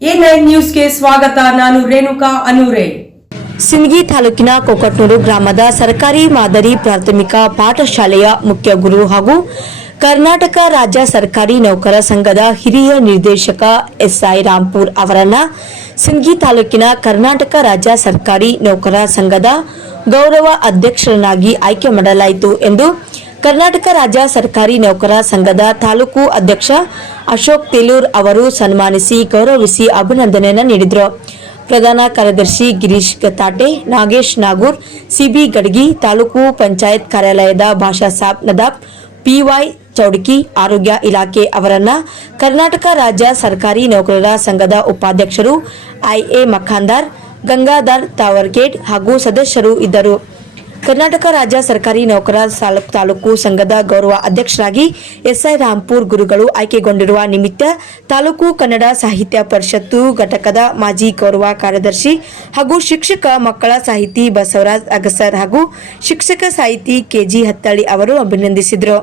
ನ್ಯೂಸ್ಗೆ ಸ್ವಾಗತ, ನಾನು ರೇಣುಕಾ ಅನೂರೆ. ಸಿಂದಗಿ ತಾಲೂಕಿನ ಕೊಕಟ್ನೂರು ಗ್ರಾಮದ ಸರ್ಕಾರಿ ಮಾದರಿ ಪ್ರಾಥಮಿಕ ಪಾಠಶಾಲೆಯ ಮುಖ್ಯ ಗುರು ಹಾಗೂ ಕರ್ನಾಟಕ ರಾಜ್ಯ ಸರ್ಕಾರಿ ನೌಕರ ಸಂಘದ ಹಿರಿಯ ನಿರ್ದೇಶಕ ಎಸ್ಐ ರಾಂಪುರ್ ಅವರನ್ನ ಸಿಂದಗಿ ತಾಲೂಕಿನ ಕರ್ನಾಟಕ ರಾಜ್ಯ ಸರ್ಕಾರಿ ನೌಕರ ಸಂಘದ ಗೌರವ ಅಧ್ಯಕ್ಷರನ್ನಾಗಿ ಆಯ್ಕೆ ಮಾಡಲಾಯಿತು ಎಂದು ಕರ್ನಾಟಕ ರಾಜ್ಯ ಸರ್ಕಾರಿ ನೌಕರ ಸಂಘದ ತಾಲೂಕು ಅಧ್ಯಕ್ಷ ಅಶೋಕ್ ತೇಲೂರ್ ಅವರು ಸನ್ಮಾನಿಸಿ ಗೌರವಿಸಿ ಅಭಿನಂದನೆಯನ್ನು ನೀಡಿದರು. ಪ್ರಧಾನ ಕಾರ್ಯದರ್ಶಿ ಗಿರೀಶ್ ಗತಾಟೆ, ನಾಗೇಶ್ ನಾಗೂರ್, ಸಿಬಿ ಗಡ್ಗಿ, ತಾಲೂಕು ಪಂಚಾಯತ್ ಕಾರ್ಯಾಲಯದ ಭಾಷಾ ಸಾಬ್ ನದಾಬ್, ಪಿವೈ ಚೌಡಕಿ, ಆರೋಗ್ಯ ಇಲಾಖೆ ಅವರನ್ನ ಕರ್ನಾಟಕ ರಾಜ್ಯ ಸರ್ಕಾರಿ ನೌಕರರ ಸಂಘದ ಉಪಾಧ್ಯಕ್ಷರು ಐಎ ಮಖಾಂದಾರ್, ಗಂಗಾಧರ್ ತಾವರ್ಗೇಡ್ ಹಾಗೂ ಸದಸ್ಯರು ಇದ್ದರು. ಕರ್ನಾಟಕ ರಾಜ್ಯ ಸರ್ಕಾರಿ ನೌಕರ ಸಾಲಕ್ ತಾಲೂಕು ಸಂಘದ ಗೌರವ ಅಧ್ಯಕ್ಷರಾಗಿ ಎಸ್ಐ ರಾಂಪುರ್ ಗುರುಗಳು ಆಯ್ಕೆಗೊಂಡಿರುವ ನಿಮಿತ್ತ ತಾಲೂಕು ಕನ್ನಡ ಸಾಹಿತ್ಯ ಪರಿಷತ್ತು ಘಟಕದ ಮಾಜಿ ಗೌರವ ಕಾರ್ಯದರ್ಶಿ ಹಾಗೂ ಶಿಕ್ಷಕ ಮಕ್ಕಳ ಸಾಹಿತಿ ಬಸವರಾಜ್ ಅಗಸರ್ ಹಾಗೂ ಶಿಕ್ಷಕ ಸಾಹಿತಿ ಕೆಜಿ ಹತ್ತಳ್ಳಿ ಅವರು ಅಭಿನಂದಿಸಿದರು.